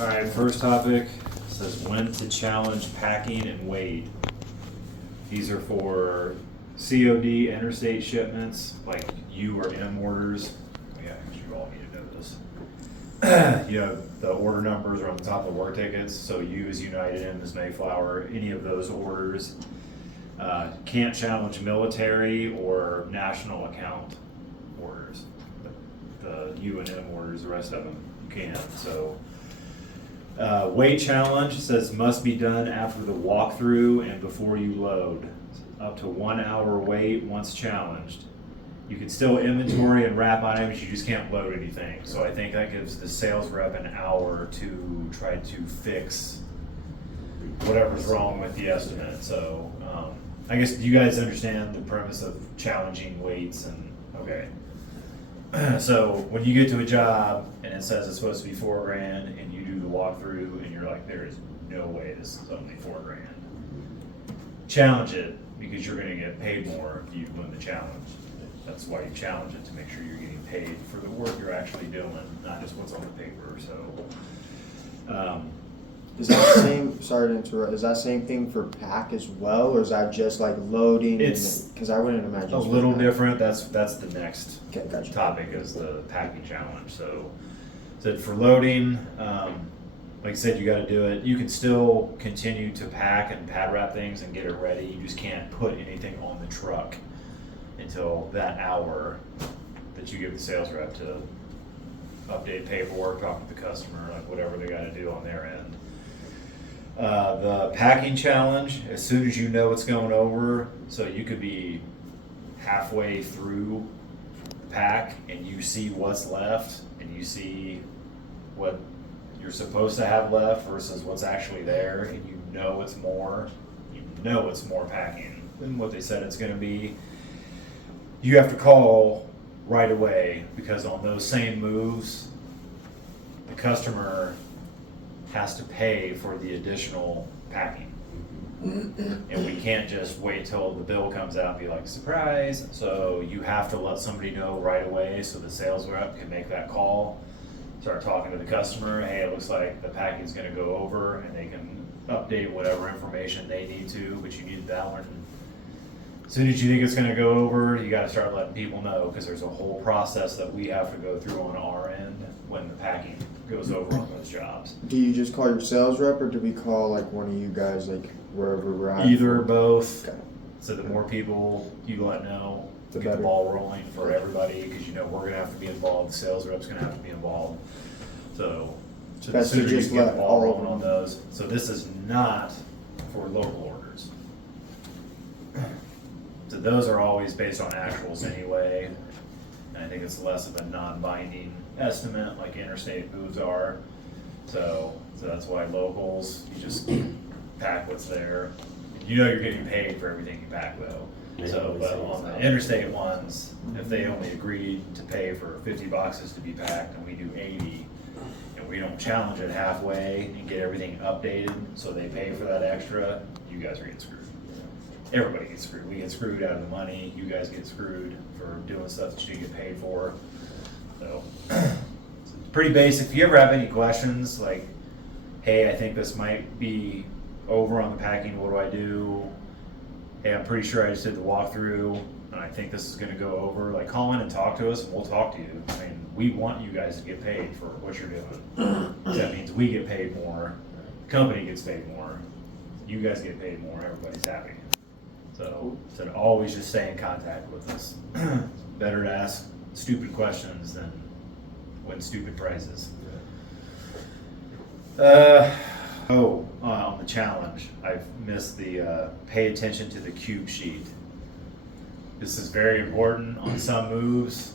All right, first topic says when to challenge packing and weight. These are for COD interstate shipments, like U or M orders. Yeah, you all need to know this. You know, the order numbers are on the top of the work tickets, so U is United, M is Mayflower, any of those orders. Can't challenge military or national account orders. The U and M orders, the rest of them you can, so. Weight challenge says must be done after the walkthrough and before you load. Up to 1 hour wait once challenged. You can still inventory and wrap items, you just can't load anything. So I think that gives the sales rep an hour to try to fix whatever's wrong with the estimate. So I guess you guys understand the premise of challenging weights and okay. So when you get to a job and it says it's supposed to be $4,000 and you do the walkthrough and you're like, there is no way this is only $4,000. Challenge it because you're gonna get paid more if you win the challenge. That's why you challenge it, to make sure you're getting paid for the work you're actually doing, not just what's on the paper, so. Is that the same, sorry to interrupt, is that same thing for pack as well, or is that just like loading? It's because I wouldn't imagine. a little different, that's the next Okay, gotcha. topic is the packing challenge. So for loading, like I said, you got to do it. You can still continue to pack and pad wrap things and get it ready. You just can't put anything on the truck until that hour that you give the sales rep to update paperwork, talk to the customer, like whatever they got to do on their end. The packing challenge, as soon as you know what's going over, so you could be halfway through the pack and you see what's left and you see what you're supposed to have left versus what's actually there, and you know it's more packing than what they said it's going to be. You have to call right away, because on those same moves, the customer has to pay for the additional packing. And we can't just wait till the bill comes out and be like, surprise. So you have to let somebody know right away so the sales rep can make that call, start talking to the customer. Hey, it looks like the packing's gonna go over, and they can update whatever information they need to, but you need that one. As soon as you think it's gonna go over, you gotta start letting people know, because there's a whole process that we have to go through on our end when the packing goes over on those jobs. Do you just call your sales rep, or do we call like one of you guys, like wherever we're at? Either or both. Okay. So the more people you let know, The get the better. ball rolling for everybody, because you know we're gonna have to be involved, the sales rep's gonna have to be involved. So the Best to sooner you just can get the let ball all of rolling them. on those. So this is not for local orders. So those are always based on actuals anyway. And I think it's less of a non-binding estimate like interstate moves are. So that's why locals, you just pack what's there. You know you're getting paid for everything you pack though. So, but on the interstate ones, if they only agreed to pay for 50 boxes to be packed and we do 80, and we don't challenge it halfway and get everything updated so they pay for that extra, you guys are getting screwed. Everybody gets screwed. We get screwed out of the money. You guys get screwed for doing stuff that you get paid for. So it's pretty basic. If you ever have any questions, like, hey, I think this might be over on the packing, what do I do? Hey, I'm pretty sure I just did the walkthrough and I think this is gonna go over, like, call in and talk to us and we'll talk to you. I mean, we want you guys to get paid for what you're doing. That means we get paid more, the company gets paid more, you guys get paid more, everybody's happy. So always just stay in contact with us. Better to ask stupid questions than win stupid prizes. On the challenge, I've missed the pay attention to the cube sheet. This is very important on some moves.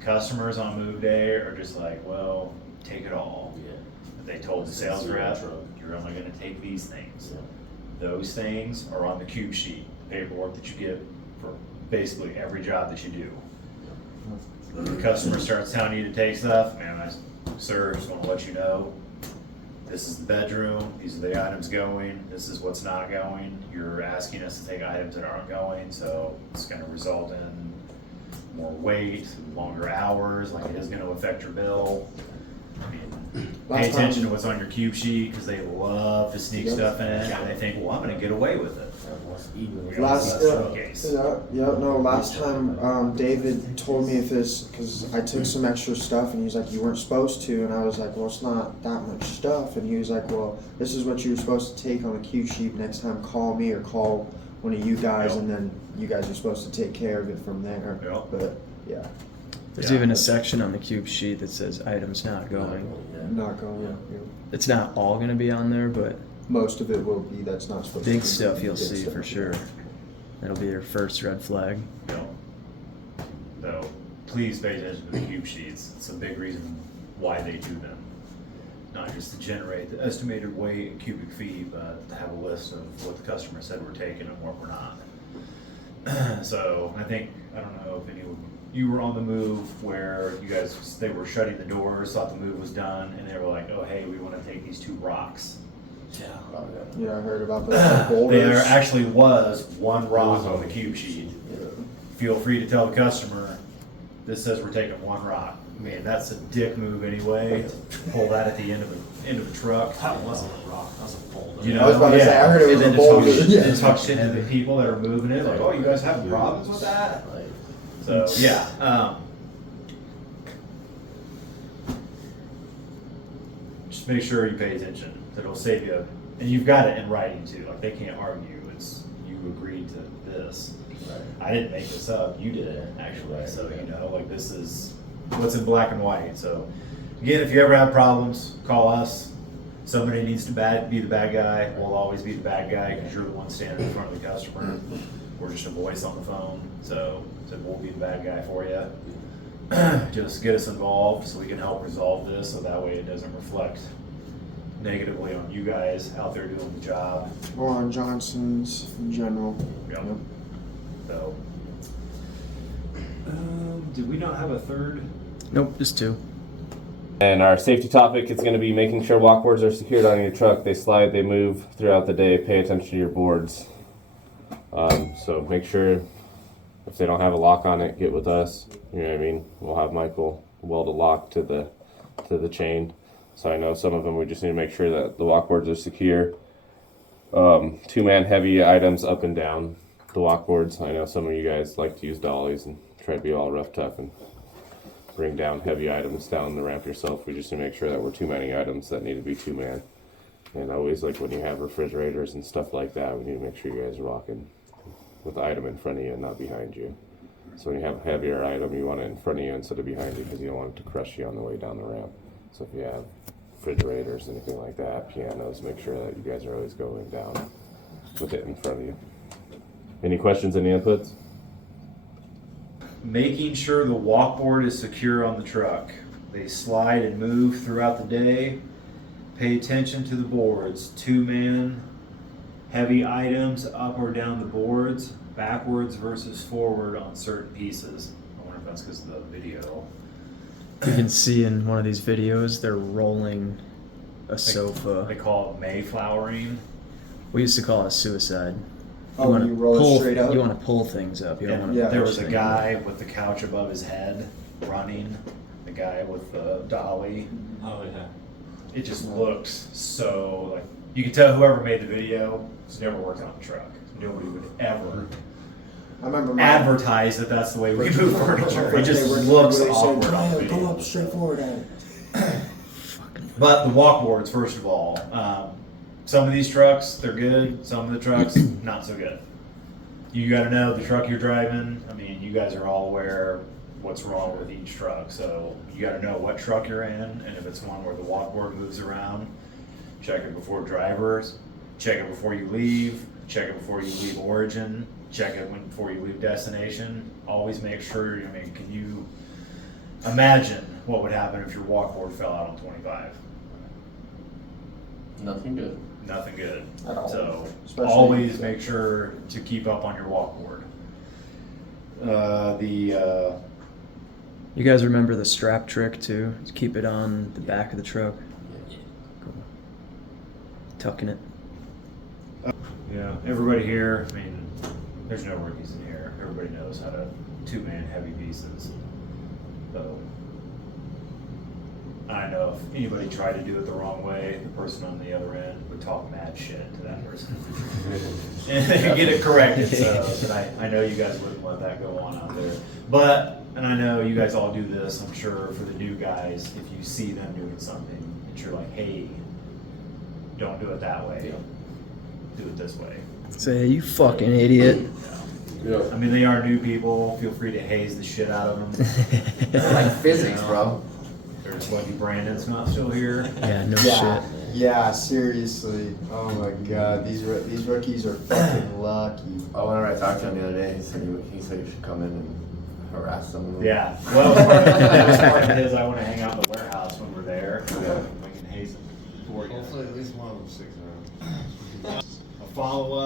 Customers on move day are just like, well, take it all. Yeah. But they told the sales rep, you're only gonna take these things. Yeah. Those things are on the cube sheet, paperwork that you get for basically every job that you do. The customer starts telling you to take stuff, man, sir, just wanna let you know, this is the bedroom, these are the items going, this is what's not going. You're asking us to take items that aren't going, so it's gonna result in more weight, longer hours, like it is gonna affect your bill. I mean, Last attention to time- what's on your cube sheet because they love to sneak Yep. stuff in and they think, well, I'm going to get away with it. Last, That's the case. last time, David told me if this, cause I took some extra stuff and he's like, you weren't supposed to, and I was like, well, it's not that much stuff, and he was like, well, this is what you were supposed to take on the cue sheet, next time call me or call one of you guys, Yep. and then you guys are supposed to take care of it from there, Yep. but, yeah, There's Yeah. even a section on the cube sheet that says items not going. not going, yeah. It's not all gonna be on there, but Most of it will be, that's not supposed to be. big stuff you'll Big see stuff, for sure. That'll be your first red flag. You know. So please pay attention to the cube sheets. It's a big reason why they do them. Not just to generate the estimated weight in cubic feet, but to have a list of what the customer said we're taking and what we're not. So I think, I don't know if you were on the move where you guys, they were shutting the doors, thought the move was done, and they were like, oh, hey, we want to take these 2 rocks. Yeah, I heard about those boulders. There actually was 1 rock on the cube sheet. Feel free to tell the customer, this says we're taking 1 rock. Man, that's a dick move anyway, to pull that at the end of the truck. That wasn't a rock, that was a boulder. You know, I was about to say, I heard it was and a then to talk boulder. shit- Yeah. and talk shit to the people that are moving it, like, oh, you guys having problems with that? So, yeah, just make sure you pay attention. It'll save you, and you've got it in writing too. Like, they can't argue. It's, you agreed to this. I didn't make this up. You did, actually. So, you know, like, this is what's in black and white. So, again, if you ever have problems, call us. Somebody needs to be the bad guy. We'll always be the bad guy because you're the one standing in front of the customer. We're just a voice on the phone. So we'll be the bad guy for you. Just get us involved so we can help resolve this so that way it doesn't reflect negatively on you guys out there doing the job. Or on Johnson's in general. Yep. So, did we not have a third? Nope, just 2. And our safety topic is going to be making sure walkboards are secured on your truck. They slide, they move throughout the day. Pay attention to your boards. So make sure if they don't have a lock on it, get with us. You know what I mean? We'll have Michael weld a lock to the chain. So I know some of them we just need to make sure that the walkboards are secure. 2-man heavy items up and down the walkboards. I know some of you guys like to use dollies and try to be all rough tough and bring down heavy items down the ramp yourself. We just need to make sure that we're too many items that need to be 2-man. And always, like when you have refrigerators and stuff like that, we need to make sure you guys are walking with the item in front of you and not behind you. So when you have a heavier item, you want it in front of you instead of behind you because you don't want it to crush you on the way down the ramp. So if you have refrigerators, anything like that, pianos, make sure that you guys are always going down with it in front of you. Any questions, any inputs? Making sure the walkboard is secure on the truck. They slide and move throughout the day. Pay attention to the boards. 2-man, heavy items up or down the boards, backwards versus forward on certain pieces. I wonder if that's because of the video. You can see in one of these videos they're rolling a They sofa. call it Mayflowering. We used to call it suicide. Oh, when you roll it pull, straight up? You want to pull things up. You don't And want to. Yeah. there was a guy with the couch above his head running. The guy with the dolly. Oh, yeah. It just looks so like you can tell whoever made the video has never worked on a truck. Nobody would ever I remember advertise that that's the way we move furniture. It First just day working, looks they said, awkward on "Kyle, video. go up straight forward at it. But the walkboards, first of all, some of these trucks they're good. Some of the trucks not so good. You got to know the truck you're driving. I mean, you guys are all aware what's wrong with each truck. So you got to know what truck you're in, and if it's one where the walkboard moves around, check it before drivers. Check it before you leave. Check it before you leave origin. Check it before you leave destination. Always make sure. I mean, can you imagine what would happen if your walkboard fell out on 25? Nothing good. Nothing good. At all. So Especially- always make sure to keep up on your walkboard. You guys remember the strap trick too? Just keep it on the back of the truck. Cool. Tucking it. Yeah, everybody here, I mean, there's no rookies in here. Everybody knows how to 2-man heavy pieces. So I know if anybody tried to do it the wrong way, the person on the other end would talk mad shit to that person. And get it corrected, so, but I know you guys wouldn't let that go on out there. But, and I know you guys all do this, I'm sure, for the new guys, if you see them doing something, that you're like, hey, don't do it that way, do it this way. Say, you fucking idiot. I mean, they are new people, feel free to haze the shit out of them. It's like physics, bro. There's lucky Brandon's not still here. Yeah, no Yeah, shit. yeah, seriously. Oh my god, these rookies are fucking lucky. Oh, whenever I talked to him the other day, he said you should come in and harass some of them. Yeah, well, that was part of his, I wanna hang out in the warehouse when we're there, we can haze them for you. Hopefully at least one of them sticks around. A follow-up.